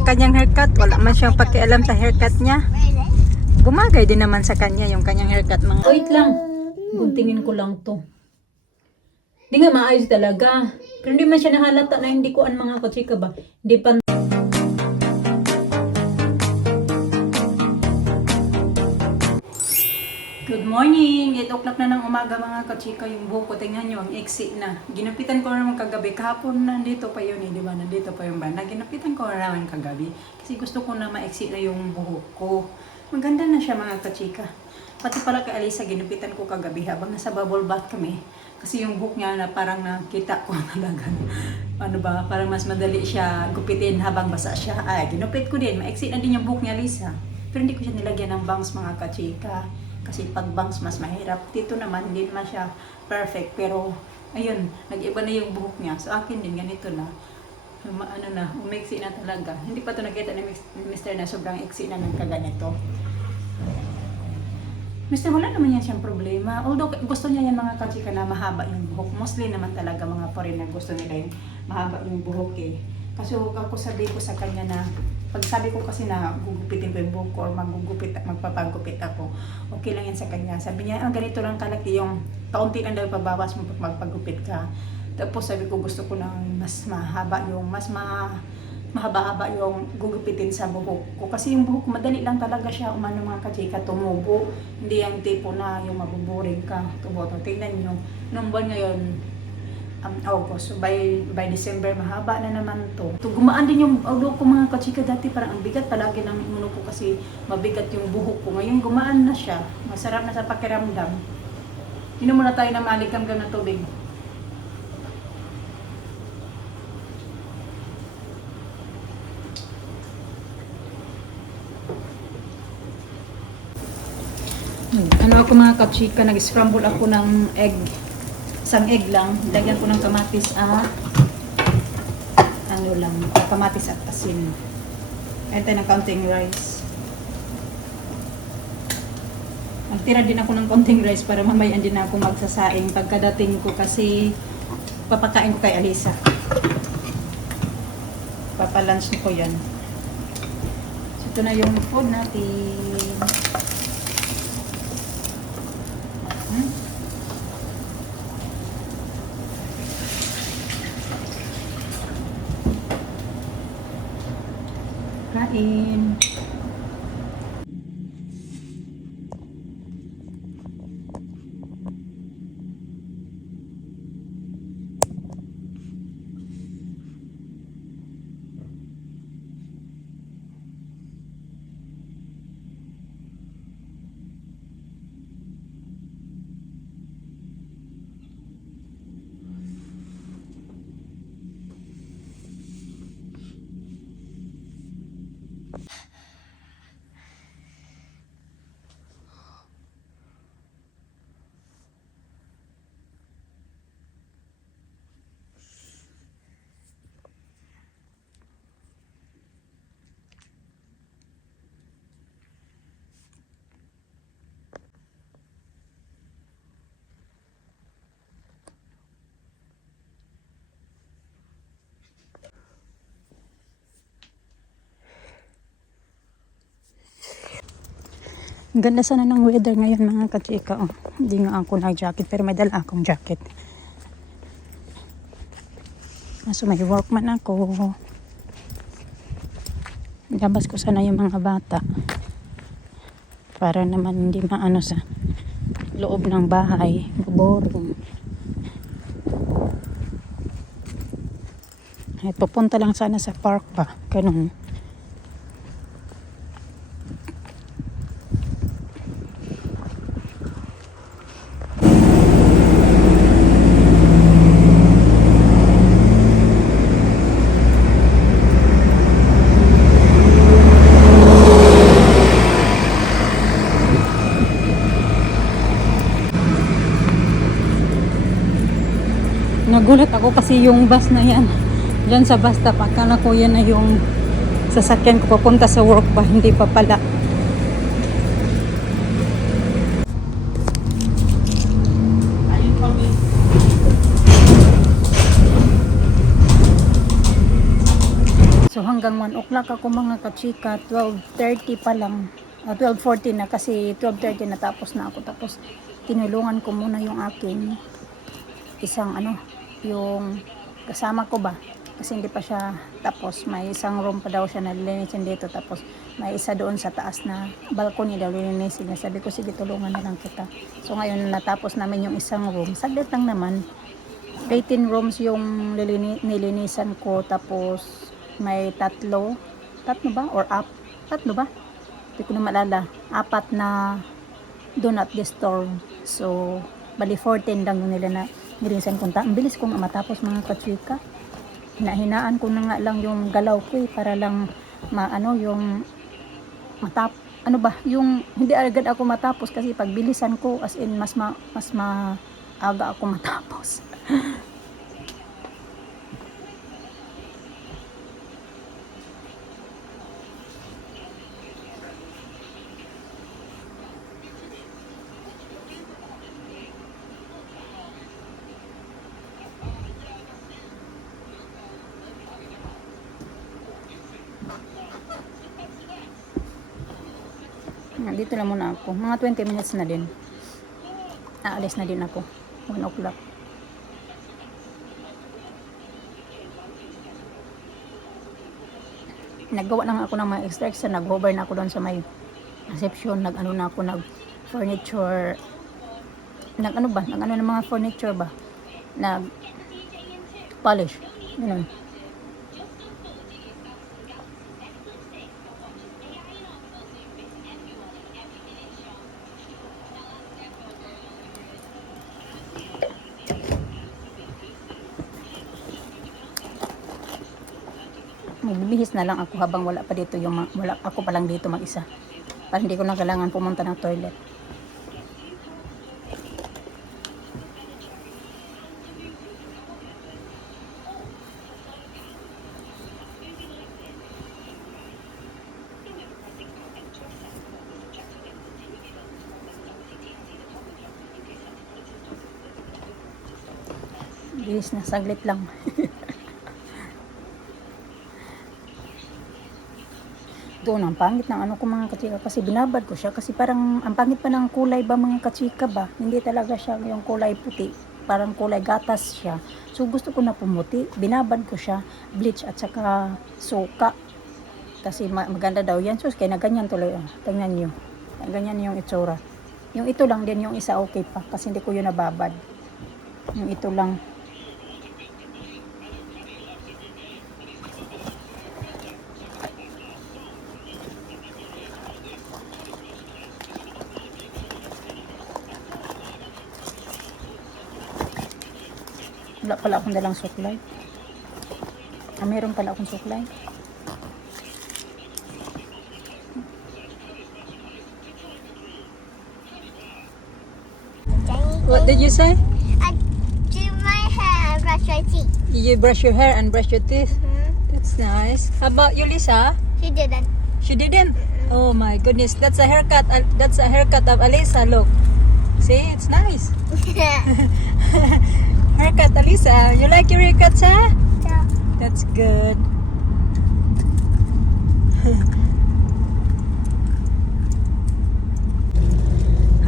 sa kanyang haircut. Wala man siyang pakialam sa haircut niya. Gumagay din naman sa kanya yung kanyang haircut. Mga... Wait lang. Guntingin ko lang to. Hindi nga maayos talaga. Pero hindi man siya nahalata na hindi ko mga kachika ba. Hindi pa... Good morning! 8 o'clock na ng umaga mga kachika. Yung buhok ko, tingnan nyo, ang iksi na. Ginapitan ko naman kagabi. Kahapon nandito pa yun eh, di ba? Nandito pa yung banda. Ginapitan ko naman kagabi. Kasi gusto ko na maiksi na yung buhok ko. Maganda na siya mga kachika. Pati pala kay Alisa, ginapitan ko kagabi habang nasa bubble bath kami. Kasi yung buhok niya na parang nakita ko talaga. Ano ba? Parang mas madali siya gupitin habang basa siya. Ay, ginupit ko din. Maiksi na din yung buhok niya, Alisa. Pero hindi ko siya nilagyan ng bangs mga kachika. Kasi pag bangs mas mahirap. Dito naman hindi naman siya perfect. Pero ayun, nag-iba na yung buhok niya. So akin din ganito na. Ano na, umiksi na talaga. Hindi pa ito nakita ni Mr. na sobrang iksi na nagkaganito. Mr. wala naman yan siyang problema. Although gusto niya yan mga kachika na mahaba yung buhok. Mostly naman talaga mga foreigner gusto nila yung mahaba yung buhok eh. Kasi ako sabi ko sa kanya na pag sabi ko kasi na gugupitin ko yung buhok ko or magpapagupit ako, okay lang yan sa kanya. Sabi niya, ganito lang kalaki yung kaunti lang daw pabawas mo pag magpagupit ka. Tapos sabi ko gusto ko ng mas mahaba yung, mahaba-haba yung gugupitin sa buhok ko. Kasi yung buhok madali lang talaga siya umano mga kachika tumubo. Hindi yung tipo na yung mabuboring ka. Tubo. Tingnan nyo, nung buwan ngayon, August. So by December, mahaba na naman to. Gumaan din yung ulo ko mga kachika dati. Parang ang bigat palagi ng ulo ko kasi mabigat yung buhok ko. Ngayon gumaan na siya. Masarap na sa pakiramdam. Inom muna tayo ng maligam-gam na tubig. Ano ako mga kachika, nag-scramble ako ng egg. Isang egg lang, lagyan ko ng kamatis at kamatis at asin. Ayan tayo ng counting rice. Magtira din ako ng counting rice para mamaya din ako magsasaing pagkadating ko kasi papakain ko kay Alisa. Papalunch ko yan. So, ito na yung food natin. Kain. Ang ganda sana ng weather ngayon mga kachika. Oh, hindi nga ako nag-jacket pero may dala akong jacket. So may workman ako. Labas ko sana yung mga bata. Para naman hindi maano sa loob ng bahay. Boring. Ay, pupunta lang sana sa park ba. Ganun. Nagulat ako kasi yung bus na yan dyan sa bus stop, akala ko yan na yung sasakyan ko papunta sa work ba, hindi pa pala. So hanggang 1 o'clock ako mga kachika, 12:30 pa lang. 12:40 na kasi 12:30 natapos na ako. Tapos tinulungan ko muna yung aking isang yung kasama ko ba. Kasi hindi pa siya tapos. May isang room pa daw siya na lilinisin dito. Tapos may isa doon sa taas na balcony daw lilinisin niya. Sabi ko, sige tulungan na lang kita. So ngayon natapos namin yung isang room. Saglit lang naman. 18 rooms yung nilinisan ko. Tapos may tatlo ba? Or tatlo ba? Hindi ko na maalala. 4 na do not disturb. So bali 14 lang yung nilinisan ko. Ang bilis kong matapos mga kachika. Hinahinaan ko na nga lang yung galaw ko para lang yung yung hindi agad ako matapos kasi pagbilisan ko as in mas maaga ako matapos. Dito na muna ako. Mga 20 minutes na din. Aalis na din ako. 1 o'clock. Naggawa na ako ng mga extra. Nag-hover na ako doon sa may reception. Furniture. Ng mga furniture ba? Polish. Ganun. Magbibihis na lang ako habang wala ako pa lang dito mag-isa para hindi ko na kailangan pumunta ng toilet. Bihis na, saglit lang. Doon, ang pangit ng ko mga kachika kasi binabad ko siya kasi parang ang pangit pa ng kulay ba mga kachika ba, hindi talaga siya yung kulay puti, parang kulay gatas siya. So gusto ko na pumuti, binabad ko siya, bleach at saka suka kasi maganda daw yan. So kaya na ganyan tuloy, tingnan nyo, ganyan yung itsura. Yung ito lang din, yung isa okay pa kasi hindi ko yun nababad, yung ito lang. Wala pala akong dalang suklay. Meron pala akong suklay. What did you say? I do my hair and brush my teeth. You brush your hair and brush your teeth? That's nice. How about you, Lisa? She didn't. She didn't? Oh my goodness. That's a haircut. That's a haircut of Alisa. Look. See? It's nice. Haircut, Alisa. You like your haircut, huh? Yeah. That's good.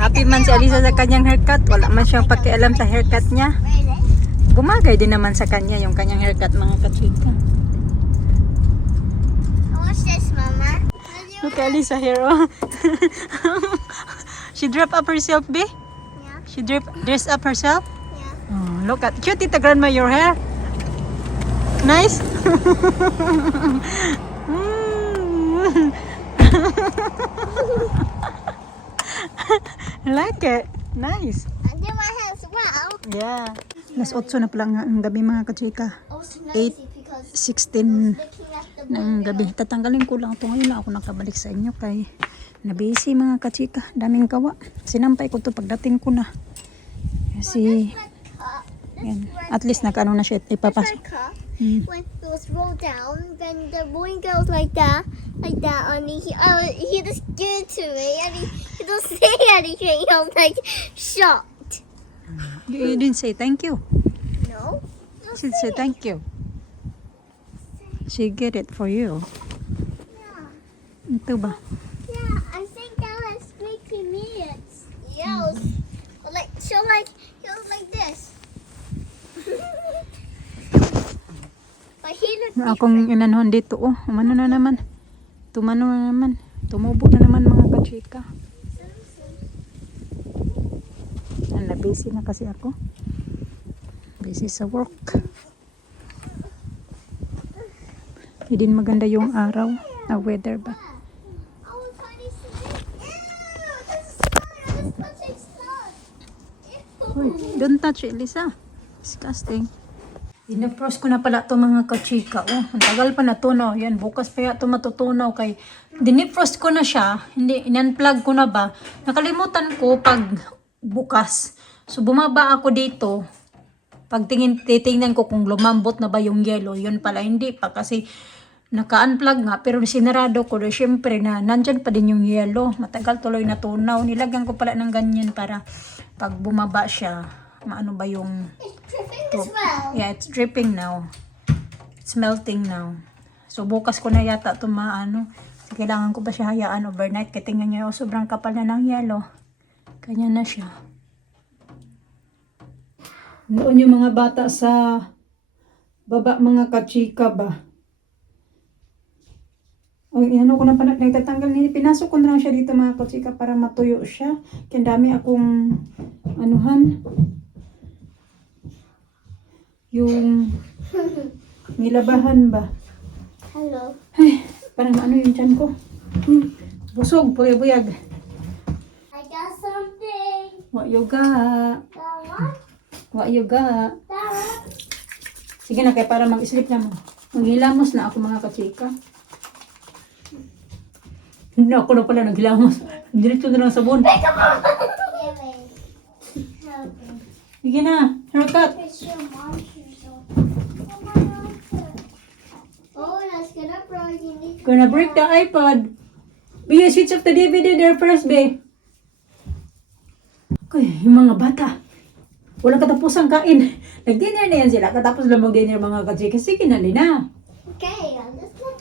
Happy man si Alisa sa kanyang haircut. Wala man siyang pakialam sa haircut niya. Really? Bumagay din naman sa kanya yung kanyang haircut, mga kachika. What's this, Mama? Look at Alisa here. Oh. She dressed up herself, B? Yeah. She dressed up herself? Yeah. Oh, look at cute, Tita Grandma, your hair. Nice. I like it. Nice. I do my hair as well. Yeah. Alas 8 na pala ang gabi mga kachika. Also 8, noisy because 16 looking at the ng gabi. Tatanggalin ko lang ito. Ngayon na ako nakabalik sa inyo kay nabisi mga kachika. Daming gawa. Sinampay ko to pagdating ko na. Kasi yan. At least nakano na siya ipapasok. When it was rolled down, then the boy goes like that, and he just scared to me, and he don't say anything. I was like shocked. You didn't say thank you. No. You should say thank you. She get it for you. Yeah. Ito ba? Yeah, I think that was 20 minutes. Yes. Like, so like, it was like this. But he looked Akong inanhon dito, oh. Umano na naman. Tumano na naman. Tumubo na naman mga kachika. Busy na kasi ako. Busy sa work. Hindi din maganda yung araw. Na weather ba? I was trying to see this. Ew, this is fire. This touching stuff. Uy, don't touch it, Lisa. Disgusting. Dinefrost ko na pala to mga kachika. Oh, ang tagal pa na to, no? Yan, bukas pa ya to matutunaw kay dinefrost ko na siya. Hindi, in-unplug ko na ba? Nakalimutan ko pag bukas. So, bumaba ako dito. Pag titingnan ko kung lumambot na ba yung yellow. Yun pala, hindi pa kasi naka-unplug nga. Pero sinarado ko. Siyempre na, nandyan pa din yung yellow. Matagal tuloy na tunaw. Nilagyan ko pala ng ganyan para pag bumaba siya, maano ba yung... It's dripping as well. Yeah, it's dripping now. It's melting now. So, bukas ko na yata ito maano. So, kailangan ko ba siya hayaan overnight? Kaya tingnan nyo, oh, sobrang kapal na ng yellow. Kanya na siya. Doon yung mga bata sa baba, mga kachika ba? O, ano ko na pa nagtatanggal niya. Pinasok ko na lang siya dito mga kachika para matuyo siya. Kaya dami akong anuhan. Yung nilabahan ba? Hello. Ay, parang ano yung tiyan ko. Busog, buyag-buyag. I got something. Wa yoga. That one? Wa yoga. That one? Sige na, kaya para mag-sleep na mo. Maghilamos na ako mga kachika. Hindi ako na pala naghilamos. Diretso na lang sabon. Yeah, wait. Help me. Sige na, haircut. It's your monster. Oh my God. Oh, that's gonna break. You need Gonna break the iPad. Be switch off the DVD there first, be. Okay, yung mga bata. Walang katapusang kain. Nag-dinner na yan sila. Katapos lang mag-dinner mga kachika. Sige na, Lina. Okay, let's go.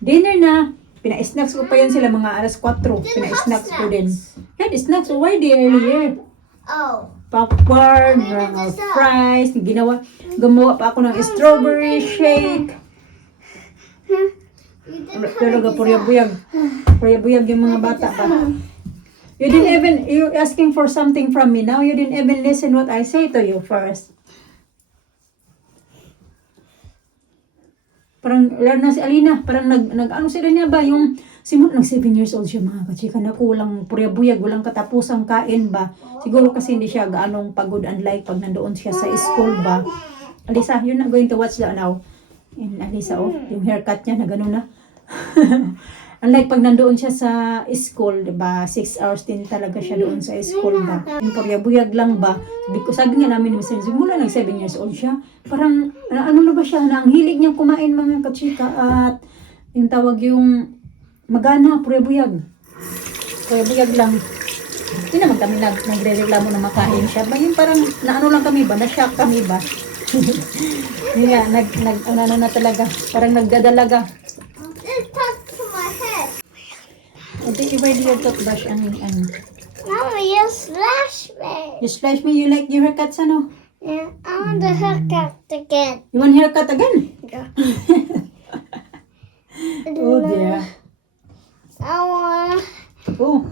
Dinner na. Pina-snacks ko pa yan sila mga alas 4. Pina-snacks ko din. Had snacks already earlier. Oh. Popcorn, Ano yung mga dessert? fries. Gumawa pa ako ng strawberry shake. You didn't have Pero a purya-buyag. Purya-buyag yung mga bata pa. You didn't even, you're asking for something from me now. You didn't even listen what I say to you first. Parang, lalo na si Alina, parang ano sila niya ba, yung, simot nag 7 years old siya mga kachika na kulang purya-buyag, walang katapusang kain ba. Siguro kasi hindi siya gaanong pagod unlike pag nandoon siya sa school ba. Alisa, you're not going to watch that now. And Alisa, oh, yung haircut niya na gano'n na. Unlike pag nandoon siya sa school, diba, 6 hours din talaga siya doon sa school ba. Yung purya-buyag lang ba. Sabi nga namin ni Mr. Simula nag 7 years old siya. Parang, ano na ba siya, na ang hilig niyang kumain mga kachika at yung tawag yung magana, purya-buyag. Purya-buyag lang. Hindi naman kami nagre-reklamo na makain siya. Ba, yung parang, naano lang kami ba, na-shock kami ba. Yun nga, ano na talaga, parang nagdadalaga. It touched to my head. Hindi, iba yung toothbrush ang ano. Mama, you slash me. You slash me, you like your haircuts, ano? Yeah, I want the haircut again. You want haircut again? Yeah. Oh dear. I want. Oh,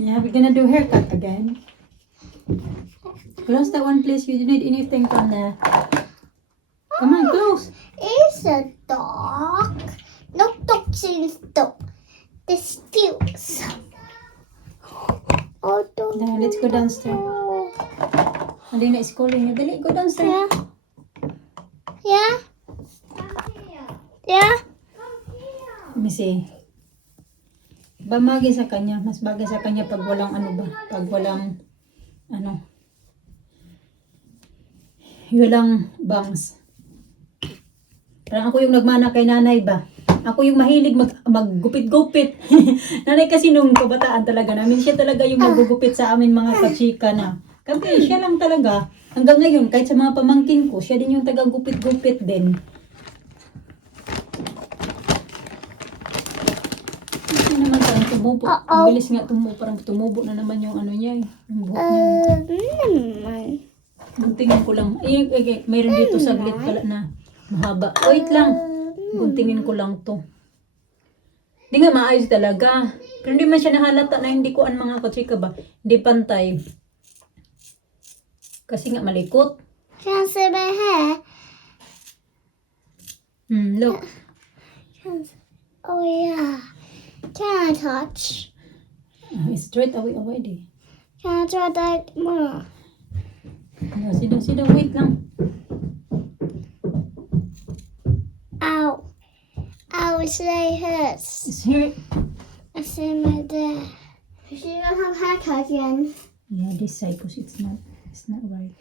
yeah, we're gonna do haircut again. Close that one, please. You don't need anything from there. Come on, close. It's a dog. No toxins, dog. Disputes. Oh, dog. Now, let's go downstairs. Hindi na schooling. Dali, go downstairs. Yeah. Yeah. Let me see. Bamagi sa kanya. Mas bagay sa kanya pag walang ano ba? Pag walang ano. Walang bangs. Parang ako yung nagmana kay nanay ba? Ako yung mahilig maggupit-gupit. Nanay kasi nung kabataan talaga namin, siya talaga yung nagugupit sa amin mga kachika na. Kami, siya lang talaga. Hanggang ngayon, kahit sa mga pamangkin ko, siya din yung taga-gupit-gupit din. tumubo. Uh-oh. Ang bilis nga tumubo. Parang tumubo na naman yung ano niya eh. Yung buhok niya. Naman. Guntingin ko lang. Mayroon dito saglit pala na mahaba. Wait lang. Guntingin ko lang to. Hindi nga maayos talaga. Pero hindi man siya nahalata na hindi ko mga kachika ba. Hindi pantay. Kasi nga malikot. Can I see my hair? Look. Oh yeah. Can I touch? Straight away already. Can I try that more? Sida, wait lang. Ow. Ow, it really hurts. It's here. I see my dad. She don't have haircut again. Yeah, this side because it's not right.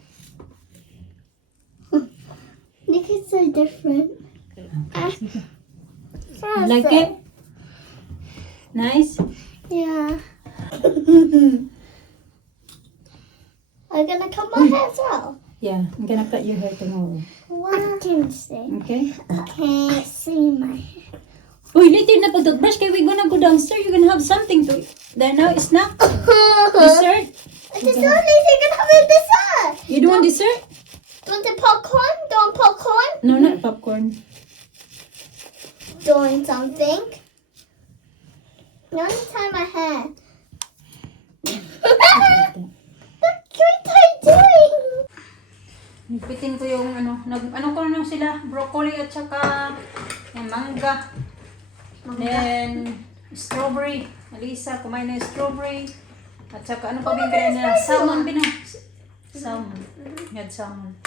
Look, it's so different. Sige. You like it? Nice? Yeah. I'm gonna cut my hair as well. Yeah, I'm gonna cut your hair tomorrow. I can see. Okay? I can't see my hair. Uy, later na pag-toothbrush kayo, we're gonna go downstairs. You're gonna have something to then now snack. Dessert? Dessert, you can have a dessert. You don't want dessert? Do you want the popcorn? Do you want popcorn? No, not popcorn. Doing something. You want to tie my hair? What are you doing? Nagpitin ko yung ano ko na sila, broccoli at saka yung mangga. Then, strawberry. Alisa, kumain na yung strawberry. At saka ano pa bigyan nila? Salmon pina. Salmon. You had salmon.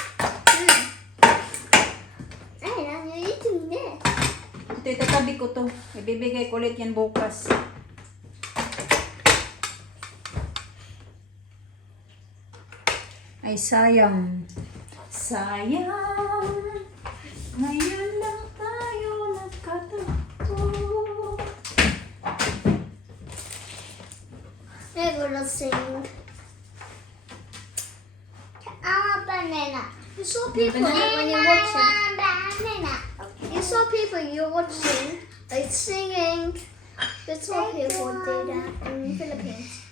Hey, I'm eating this. Ito, itatabi ko to. Ibibigay ko ulit yan bukas. Ay, sayang. Sayang. Ngayon lang tayo nagkatagpo. They're gonna sing. I want banana. You saw people when you're watching. Banana. You saw people you're watching, like singing. You saw people do that in the Philippines.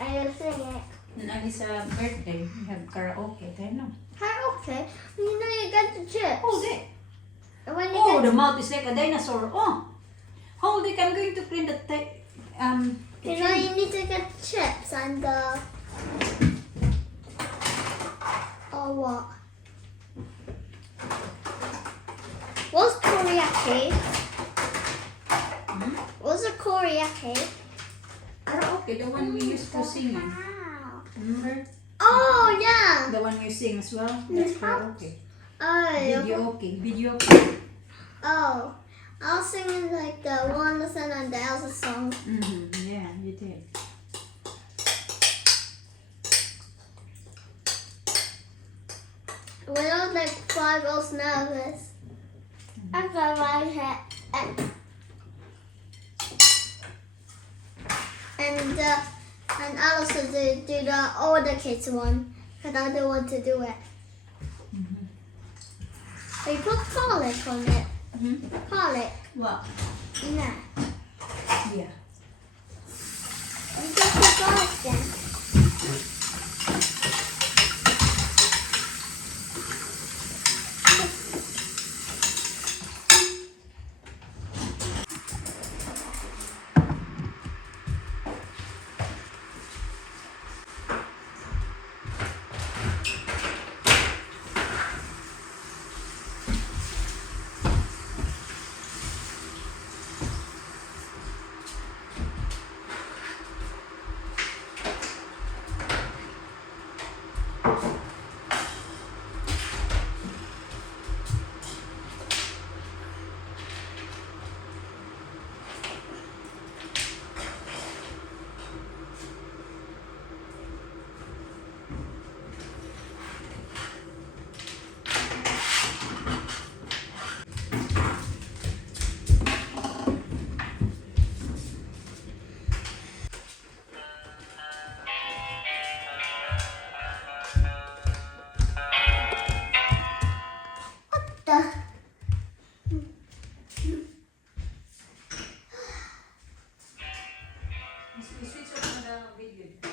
I will sing it. Nagi sa birthday, we have karaoke. Tayo na. Karaoke? You know you got the chips. Hold it. And when you Oh, get the mouth is like a dinosaur. Oh. Hold it. I'm going to clean the you know you need to get chips and or what? What's koriaki? What's a koriaki? karaoke, the one we used to sing. Wow. Remember? Oh yeah. The one you sing as well? That's karaoke. Oh. Video. Oh. I was singing like the One Listen and the Elsa song. Yeah, you did. When I was like 5, I was nervous. I got my hair. And Alice would do the older kids one, because I don't want to do it. We put garlic on it. Garlic. What? Yeah. Yeah. And just the garlic then. gid.